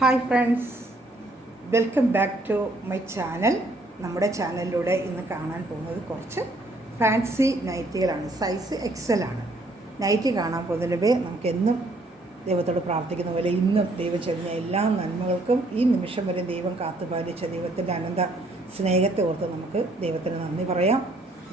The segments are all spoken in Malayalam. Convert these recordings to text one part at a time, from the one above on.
Hi friends, welcome back to my channel. നമ്മുടെ ചാനലിലൂടെ ഇന്ന് കാണാൻ പോകുന്നത് കുറച്ച് ഫാൻസി നൈറ്റികളാണ്. സൈസ് എക്സൽ ആണ്. നൈറ്റി കാണാൻ പോകുന്നതിലേ നമുക്കെന്നും ദൈവത്തോട് പ്രാർത്ഥിക്കുന്ന പോലെ ഇന്നും ദൈവം ചെയ്യുന്ന എല്ലാ നന്മകൾക്കും ഈ നിമിഷം വരെ ദൈവം കാത്തുപാലിച്ച ദൈവത്തിൻ്റെ അനന്ത സ്നേഹത്തെ ഓർത്ത് നമുക്ക് ദൈവത്തിന് നന്ദി പറയാം.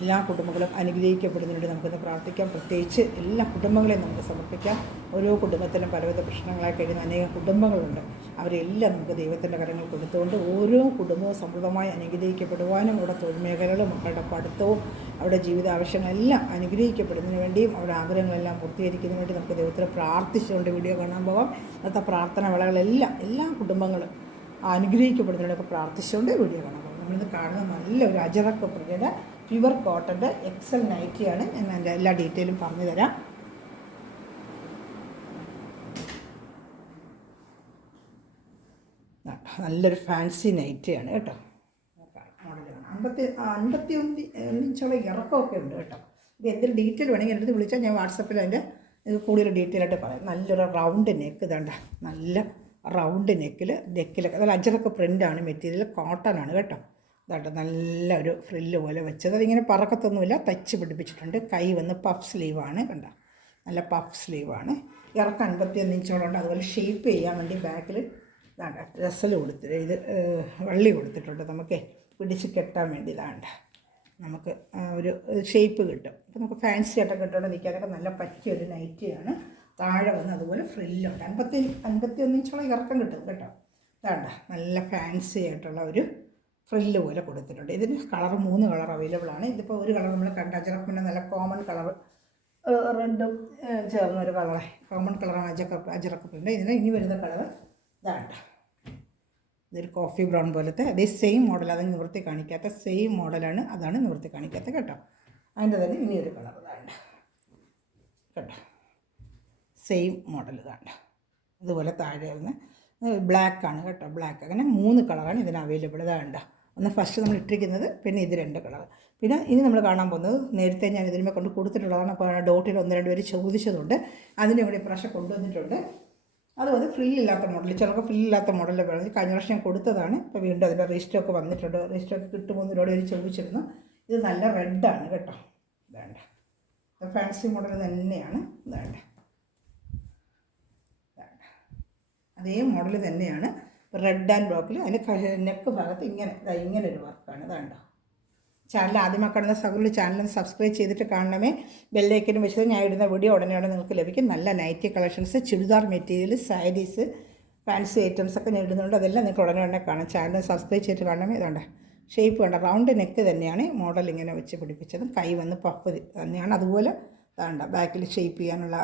എല്ലാ കുടുംബങ്ങളും അനുഗ്രഹിക്കപ്പെടുന്നതിന് നമുക്കൊന്ന് പ്രാർത്ഥിക്കാം. പ്രത്യേകിച്ച് എല്ലാ കുടുംബങ്ങളെയും നമുക്ക് സമർപ്പിക്കാം. ഓരോ കുടുംബത്തിലും പലവിധ പ്രശ്നങ്ങളായി കഴിയുന്ന അനേകം കുടുംബങ്ങളുണ്ട്. അവരെല്ലാം നമുക്ക് ദൈവത്തിൻ്റെ കരങ്ങൾ കൊടുത്തുകൊണ്ട് ഓരോ കുടുംബവും സമൃദ്ധമായി അനുഗ്രഹിക്കപ്പെടുവാനും അവരുടെ തൊഴിൽ മേഖലകളും മക്കളുടെ പഠിത്തവും അവരുടെ ജീവിത ആവശ്യങ്ങളെല്ലാം അനുഗ്രഹിക്കപ്പെടുന്നതിന് വേണ്ടിയും അവരുടെ ആഗ്രഹങ്ങളെല്ലാം പൂർത്തീകരിക്കുന്നതിന് വേണ്ടി നമുക്ക് ദൈവത്തിൽ പ്രാർത്ഥിച്ചുകൊണ്ട് വീഡിയോ കാണാൻ പോകാം. അന്നത്തെ പ്രാർത്ഥന വേളകളെല്ലാം എല്ലാ കുടുംബങ്ങളും അനുഗ്രഹിക്കപ്പെടുന്നതിനൊക്കെ പ്രാർത്ഥിച്ചുകൊണ്ട് വീഡിയോ കാണാൻ പോകാം. നമ്മളിന്ന് കാണുന്ന നല്ലൊരു അജറക്ക് പ്രിൻ്റ് പ്യുവർ കോട്ടൻ്റെ എക്സൽ നൈറ്റിയാണ്. ഞാൻ അതിൻ്റെ എല്ലാ ഡീറ്റെയിലും പറഞ്ഞു തരാം. നല്ലൊരു ഫാൻസി നൈറ്റിയാണ് കേട്ടോ. മോഡലാണ്. 51 ഇഞ്ചോളം ഇറക്കമൊക്കെ ഉണ്ട് കേട്ടോ. ഇത് എന്തൊരു ഡീറ്റെയിൽ വേണമെങ്കിൽ എൻ്റെ അടുത്ത് വിളിച്ചാൽ ഞാൻ വാട്സപ്പിൽ അതിൻ്റെ ഇത് കൂടുതൽ ഡീറ്റെയിൽ ആയിട്ട് പറയാം. നല്ലൊരു റൗണ്ട് നെക്ക് ഇതാണ്ട, നല്ല റൗണ്ട് നെക്കിലൊക്കെ നല്ല അജറക്ക് പ്രിൻ്റാണ്. മെറ്റീരിയൽ കോട്ടൺ ആണ് കേട്ടോ. ഇതായിട്ട് നല്ലൊരു ഫ്രില്ല് പോലെ വെച്ചത്. അതിങ്ങനെ പറക്കത്തൊന്നുമില്ല, തച്ച് പിടിപ്പിച്ചിട്ടുണ്ട്. കൈ വന്ന് പഫ് സ്ലീവാണ് കണ്ട, നല്ല പഫ് സ്ലീവാണ്. ഇറക്കം 51 ഇഞ്ചോളം ഉണ്ട്. അതുപോലെ ഷേപ്പ് ചെയ്യാൻ വേണ്ടി ബാക്കിൽ ഇതാണ്ട് ഡ്രസ്സിൽ കൊടുത്തിട്ട് ഇത് വള്ളി കൊടുത്തിട്ടുണ്ട്. നമുക്ക് പിടിച്ച് കെട്ടാൻ വേണ്ടി ഇതാണ്ട് നമുക്ക് ഒരു ഷേപ്പ് കിട്ടും. അപ്പോൾ നമുക്ക് ഫാൻസി ആയിട്ടൊക്കെ ഇട്ടുകൊണ്ട് നിൽക്കാനൊക്കെ നല്ല പറ്റിയൊരു നൈറ്റിയാണ്. താഴെ വന്ന് അതുപോലെ ഫ്രില്ലുണ്ട്. 51 ഇഞ്ചോളം ഇറക്കം കിട്ടും കേട്ടോ. ഇതാണ്ട നല്ല ഫാൻസി ആയിട്ടുള്ള ഒരു ഫ്രില്ല് പോലെ കൊടുത്തിട്ടുണ്ട്. ഇതിന് കളർ 3 കളർ അവൈലബിൾ ആണ്. ഇതിപ്പോൾ ഒരു കളർ നമ്മൾ കണ്ട അജറപ്പിൻ്റെ നല്ല കോമൺ കളർ റെഡും ചേർന്നൊരു കളർ, കോമൺ കളറാണ് അജറക്കപ്പിൻ്റെ. ഇതിന് ഇനി വരുന്ന കളർ ഇതാണ്ട, ഇതൊരു കോഫി ബ്രൗൺ പോലത്തെ അതേ സെയിം മോഡൽ, അതിന് നിവൃത്തി കാണിക്കാത്ത സെയിം മോഡലാണ്. അതാണ് നിവൃത്തി കാണിക്കാത്ത കേട്ടോ. അതിൻ്റെ തന്നെ ഇനിയൊരു കളർ ഇതാണ്ട കേട്ടോ, സെയിം മോഡൽ ഇതാണ്ട. ഇതുപോലെ താഴെ വന്ന് ബ്ലാക്കാണ് കേട്ടോ, ബ്ലാക്ക്. അങ്ങനെ 3 കളറാണ് ഇതിന് അവൈലബിൾ. ഇതാണ്ട, ഒന്ന് ഫസ്റ്റ് നമ്മൾ ഇട്ടിരിക്കുന്നത്, പിന്നെ ഇത് 2 കളർ. പിന്നെ ഇനി നമ്മൾ കാണാൻ പോകുന്നത് നേരത്തെ ഞാൻ ഇതിന്മേൽ കൊണ്ട് കൊടുത്തിട്ടുള്ളതാണ്. അപ്പോൾ ഡോട്ടിൽ 1-2 പേര് ചോദിച്ചതുകൊണ്ട് അതിൻ്റെ കൂടി പ്രാവശ്യം കൊണ്ടുവന്നിട്ടുണ്ട്. അതുപോലെ ഫ്രില്ലില്ലാത്ത മോഡൽ, ചിലർക്ക് ഫ്രില്ലില്ലാത്ത മോഡലിൽ വേണം. കഴിഞ്ഞ പ്രാവശ്യം ഞാൻ കൊടുത്തതാണ്. ഇപ്പോൾ വീണ്ടും അതിൻ്റെ രജിസ്റ്ററൊക്കെ വന്നിട്ടുണ്ട്. രജിസ്റ്ററൊക്കെ കിട്ടുമ്പോൾ ഒരുപാട് പേര് ചോദിച്ചിരുന്നു. ഇത് നല്ല റെഡാണ് കേട്ടോ. വേണ്ട, ഫാൻസി മോഡൽ തന്നെയാണ്. വേണ്ട, അതേ മോഡൽ തന്നെയാണ്. റെഡ് ആൻഡ് ബ്ലോക്കിൽ അതിന് നെക്ക് ഭാഗത്ത് ഇങ്ങനെ ഒരു വർക്കാണ്. വേണ്ട, ചാനൽ ആദ്യമായി കാണുന്ന സഹോദരി ചാനലൊന്ന് സബ്സ്ക്രൈബ് ചെയ്തിട്ട് കാണണമേ. ബെല്ലൈക്കനും വെച്ചത് ഞാൻ ഇടുന്ന വീഡിയോ ഉടനെ നിങ്ങൾക്ക് ലഭിക്കും. നല്ല nighty collections, churidar material, saris, fancy ഐറ്റംസൊക്കെ ഞാൻ ഇടുന്നുണ്ട്. അതെല്ലാം നിങ്ങൾക്ക് ഉടനെ കാണാം. ചാനൽ സബ്സ്ക്രൈബ് ചെയ്തിട്ട് കാണണമേ. ഇതുണ്ട്, ഷേപ്പ് വേണ്ട, റൗണ്ട് നെക്ക് തന്നെയാണ്. മോഡൽ ഇങ്ങനെ വെച്ച് പിടിപ്പിച്ചത്. കൈ വന്ന് പഫ് തന്നെയാണ്. അതുപോലെ വേണ്ട, ബാക്കിൽ ഷേപ്പ് ചെയ്യാനുള്ള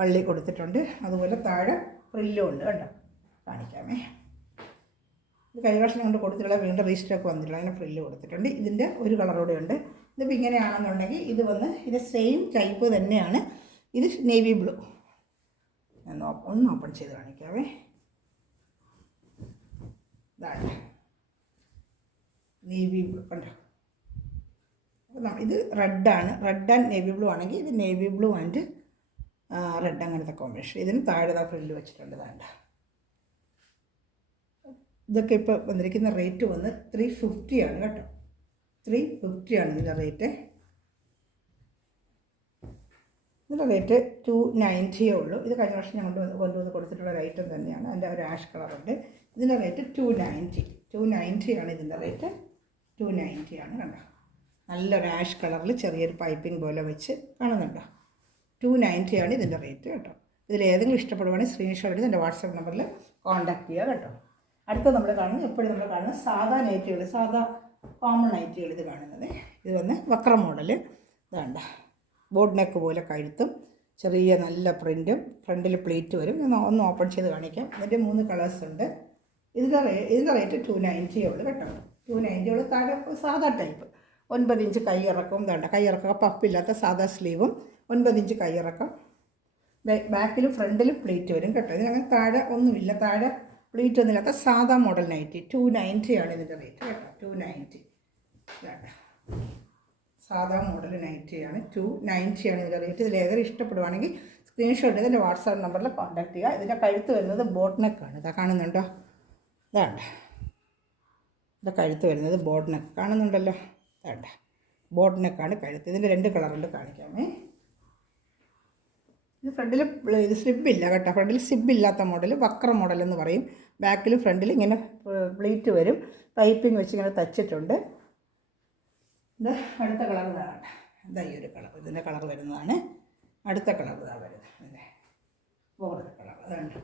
വള്ളി കൊടുത്തിട്ടുണ്ട്. അതുപോലെ താഴെ ഫ്രില്ലും ഉണ്ട് കേട്ടോ. കാണിക്കാമേ. ഇത് കഴിഞ്ഞ വർഷം കൊണ്ട് കൊടുത്തിട്ടുള്ള വീണ്ടും രജിസ്റ്ററൊക്കെ വന്നിട്ടുള്ള അതിന് ഫ്രില്ല് കൊടുത്തിട്ടുണ്ട്. ഇതിൻ്റെ ഒരു കളറോടെ ഉണ്ട്. ഇതിപ്പോൾ ഇങ്ങനെയാണെന്നുണ്ടെങ്കിൽ ഇത് വന്ന് ഇത് സെയിം ടൈപ്പ് തന്നെയാണ്. ഇത് നേവി ബ്ലൂ. ഞാൻ ഒന്ന് ഓപ്പൺ ചെയ്ത് കാണിക്കാമേ. ഇതാണ് നേവി ബ്ലൂ കണ്ടോ. അപ്പോൾ ഇത് റെഡാണ്. റെഡ് ആൻഡ് നേവി ബ്ലൂ ആണെങ്കിൽ ഇത് നേവി ബ്ലൂ ആൻഡ് റെഡ്, അങ്ങനത്തെ കോമ്പിനേഷൻ. ഇതിന് താഴെ ഫ്രില്ല് വെച്ചിട്ടുണ്ട്. വേണ്ട, ഇതൊക്കെ ഇപ്പോൾ വന്നിരിക്കുന്ന റേറ്റ് വന്ന് 350 ആണ് കേട്ടോ. 350 ആണ് ഇതിൻ്റെ റേറ്റ്. ഇതിൻ്റെ റേറ്റ് 290 ഉള്ളൂ. ഇത് കഴിഞ്ഞ വർഷം ഞാൻ കൊണ്ടുവന്ന് കൊടുത്തിട്ടുള്ള ഒരു ഐറ്റം തന്നെയാണ്. അതിൻ്റെ ഒരു ആഷ് കളറുണ്ട്. ഇതിൻ്റെ റേറ്റ് 290 ആണ് ഇതിൻ്റെ റേറ്റ്. 290 ആണ് കണ്ടോ. നല്ലൊരു ആഷ് കളറിൽ ചെറിയൊരു പൈപ്പിംഗ് പോലെ വെച്ച് കാണുന്നുണ്ടോ. 290 ആണ് ഇതിൻ്റെ റേറ്റ് കേട്ടോ. ഇതിൽ ഏതെങ്കിലും ഇഷ്ടപ്പെടുവാണെങ്കിൽ സ്ക്രീൻഷോട്ട് എടുത്ത് എൻ്റെ വാട്സാപ്പ് നമ്പറിൽ കോൺടാക്ട് ചെയ്യുക കേട്ടോ. അടുത്ത നമ്മൾ കാണുന്നത്, എപ്പോഴും നമ്മൾ കാണുന്നത് സാധാ നൈറ്റികൾ, സാധാ കോമൺ നൈറ്റികൾ. ഇത് കാണുന്നത് ഇത് വന്ന് വക്ര മോഡൽ. ഇതാണ്ട, ബോർഡ് നെക്ക് പോലെ കഴുത്തും ചെറിയ നല്ല പ്രിൻറ്റും, ഫ്രണ്ടിൽ പ്ലേറ്റ് വരും. ഒന്ന് ഓപ്പൺ ചെയ്ത് കാണിക്കാം. ഇതിൻ്റെ 3 കളേഴ്സ് ഉണ്ട്. ഇതിൻ്റെ റേറ്റ് 290 ഉള്ളൂ കേട്ടോ. 290 ഉള്ളൂ. താഴെ സാധാ ടൈപ്പ് 9 ഇഞ്ച് കൈ ഇറക്കവും. ഇതാണ്ട, കൈ ഇറക്കം പപ്പില്ലാത്ത സാധാ സ്ലീവും, 9 ഇഞ്ച് കൈ ഇറക്കം. ബാക്കിലും ഫ്രണ്ടിലും പ്ലേറ്റ് വരും കേട്ടോ. ഇതിനങ്ങനെ താഴെ ഒന്നുമില്ല, താഴെ പ്ലേറ്റ് ഒന്നുമില്ലാത്ത സാധാ മോഡൽ നൈറ്റി. 290 ആണ് ഇതിൻ്റെ റേറ്റ് കേട്ടോ. 290 വേണ്ട, സാധാ മോഡൽ നൈറ്റിയാണ്. 290 ആണ് ഇതിൻ്റെ റേറ്റ്. ഇതിൽ ഏതൊരു ഇഷ്ടപ്പെടുവാണെങ്കിൽ സ്ക്രീൻഷോട്ട് ഇതിൻ്റെ വാട്സാപ്പ് നമ്പറിൽ കോൺടാക്ട് ചെയ്യുക. ഇതിൻ്റെ കഴുത്ത് വരുന്നത് ബോട്ട് നെക്കാണ്. ഇതാ കാണുന്നുണ്ടോ? ഇതാണ്ട് ഇത് കഴുത്ത് വരുന്നത് ബോട്ട് നെക്ക് കാണുന്നുണ്ടല്ലോ. ഇതാണ്ട് ബോട്ട് നെക്കാണ് കഴുത്ത്. ഇതിൻ്റെ 2 കളറുണ്ട്, കാണിക്കാമേ. ഇത് ഫ്രണ്ടിൽ ഇത് സ്ലിബില്ല കേട്ടോ. ഫ്രണ്ടിൽ സ്ലിബില്ലാത്ത മോഡൽ വക്ര മോഡൽ എന്ന് പറയും. ബാക്കിലും ഫ്രണ്ടിൽ ഇങ്ങനെ പ്ലീറ്റ് വരും. പൈപ്പിംഗ് വെച്ച് ഇങ്ങനെ തച്ചിട്ടുണ്ട്. ഇത് അടുത്ത കളർ ഇതാണ്. ഇതാ ഈ ഒരു കളർ, ഇതിൻ്റെ കളർ വരുന്നതാണ്. അടുത്ത കളർ ഇതാ വരുന്നത്, അല്ലേ, ബോർഡർ കളർ. അതാണ്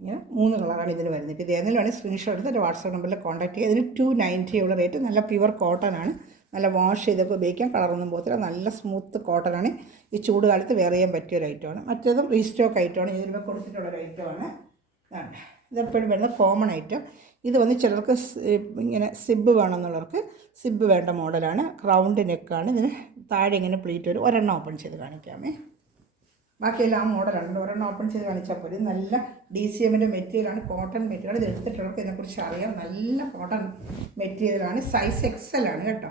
ഇങ്ങനെ 3 കളറാണ് ഇതിന് വരുന്നത്. ഇത് ഏതെങ്കിലും വേണമെങ്കിൽ സ്ക്രീൻഷോട്ട് എടുത്ത് എൻ്റെ വാട്സാപ്പ് നമ്പറിൽ കോൺടാക്ട് ചെയ്യുക. ഇതിന് 290 ഉള്ള റേറ്റ്. നല്ല പ്യുവർ കോട്ടൺ ആണ്. നല്ല വാഷ് ചെയ്തൊക്കെ ഉപയോഗിക്കാം. കളറൊന്നും പോകത്തില്ല. നല്ല സ്മൂത്ത് കോട്ടൺ ആണ്. ഈ ചൂട് കാലത്ത് വെയർ ചെയ്യാൻ പറ്റിയൊരു ഐറ്റമാണ്. മറ്റേതും റീസ്റ്റോക്ക് ഐറ്റമാണ്. ഇതിലിപ്പോൾ കൊടുത്തിട്ടുള്ളൊരു ഐറ്റമാണ്. ഇതാണ് ഇതെപ്പോഴും വരുന്ന കോമൺ ഐറ്റം. ഇത് വന്ന് ചിലർക്ക് ഇങ്ങനെ സിബ് വേണമെന്നുള്ളവർക്ക് സിബ് വേണ്ട മോഡലാണ്. റൗണ്ട് നെക്കാണ്. ഇതിന് താഴെ ഇങ്ങനെ പ്ലീറ്റ് വരും. ഒരെണ്ണം ഓപ്പൺ ചെയ്ത് കാണിക്കാമേ. ബാക്കിയെല്ലാം ആ മോഡലാണ്. ഒരെണ്ണം ഓപ്പൺ ചെയ്ത് കാണിച്ചാൽ പോലും. നല്ല DCMൻ്റെ മെറ്റീരിയലാണ്, കോട്ടൺ മെറ്റീരിയൽ. ഇത് എടുത്തിട്ടുള്ളവർക്ക് ഇതിനെക്കുറിച്ച് അറിയാം. നല്ല കോട്ടൺ മെറ്റീരിയലാണ്. സൈസ് XL ആണ് കേട്ടോ.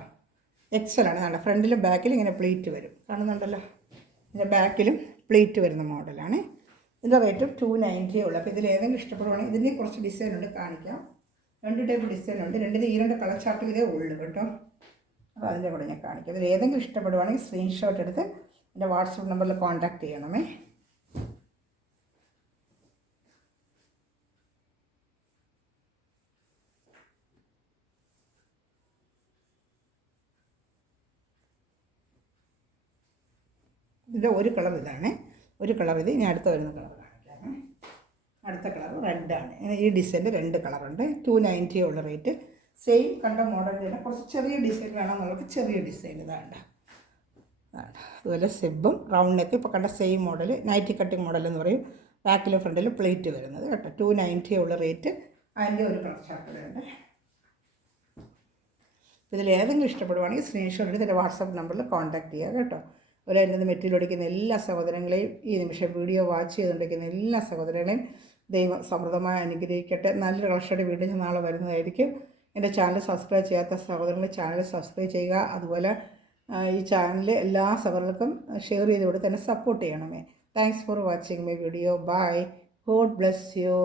XL ആണ്. നല്ല ഫ്രണ്ടിലും ബാക്കിലും ഇങ്ങനെ പ്ലീറ്റ് വരും. കാണുന്നുണ്ടല്ലോ, ഇതിൻ്റെ ബാക്കിലും പ്ലീറ്റ് വരുന്ന മോഡലാണ്. ഇതിൻ്റെ റേറ്റ് 290 ഉള്ളൂ. അപ്പോൾ ഇതിൽ ഏതെങ്കിലും ഇഷ്ടപ്പെടുവാണെങ്കിൽ ഇതിന് കുറച്ച് ഡിസൈൻ ഉണ്ട്, കാണിക്കാം. 2 ടൈപ്പ് ഡിസൈൻ ഉണ്ട്. ഈ 2 കളർ ചാർട്ട് ഇതേ ഉള്ളൂ കേട്ടോ. അപ്പോൾ അതിൻ്റെ കൂടെ ഞാൻ കാണിക്കാം. ഇതിൽ ഏതെങ്കിലും ഇഷ്ടപ്പെടുവാണെങ്കിൽ സ്ക്രീൻഷോട്ട് എടുത്ത് എൻ്റെ വാട്സപ്പ് നമ്പറിൽ കോൺടാക്റ്റ് ചെയ്യണമേ. ഇതിൻ്റെ ഒരു കളർ ഇതാണ്, ഒരു കളർ ഇത്. ഇനി അടുത്ത വരുന്ന കളർ കാണിക്കാം. അടുത്ത കളർ റെഡാണ്. ഇങ്ങനെ ഈ ഡിസൈനിൽ 2 കളറുണ്ട്. 290 ഉള്ള റേറ്റ്. സെയിം കണ്ട മോഡൽ തന്നെ. കുറച്ച് ചെറിയ ഡിസൈൻ വേണമെന്നുള്ളവർക്ക് ചെറിയ ഡിസൈൻ ഇതാണ്ട്. അതുപോലെ സിബും റൗണ്ട് നെക്ക് ഇപ്പോൾ കണ്ട same model, nighty cutting model എന്ന് പറയും. ബാക്കിലും ഫ്രണ്ടിലും പ്ലേറ്റ് വരുന്നത് കേട്ടോ. 290 ഉള്ള റേറ്റ്. അതിൻ്റെ ഒരു കളർ ചാർട്ട് വേണ്ടേ. ഇതിൽ ഏതെങ്കിലും ഇഷ്ടപ്പെടുവാണെങ്കിൽ സ്ക്രീൻഷോട്ട് എടുത്ത് എൻ്റെ വാട്സാപ്പ് നമ്പറിൽ കോൺടാക്ട് ചെയ്യുക കേട്ടോ. അതുപോലെ എൻ്റെ മെറ്റീരിയൽ ഓടിക്കുന്ന എല്ലാ സഹോദരങ്ങളെയും, ഈ നിമിഷം വീഡിയോ വാച്ച് ചെയ്തുകൊണ്ടിരിക്കുന്ന എല്ലാ സഹോദരങ്ങളെയും ദൈവം സമൃദ്ധമായി അനുഗ്രഹിക്കട്ടെ. നല്ലൊരു കളക്ഷൻ്റെ വീഡിയോ നാളെ വരുന്നതായിരിക്കും. എൻ്റെ ചാനൽ സബ്സ്ക്രൈബ് ചെയ്യാത്ത സഹോദരങ്ങൾ ചാനൽ സബ്സ്ക്രൈബ് ചെയ്യുക. അതുപോലെ ഈ ചാനൽ എല്ലാ സഹോദരങ്ങൾക്കും ഷെയർ ചെയ്ത് കൊടുത്ത് തന്നെ സപ്പോർട്ട് ചെയ്യണമേ. Thanks for watching my video. Bye. God bless U.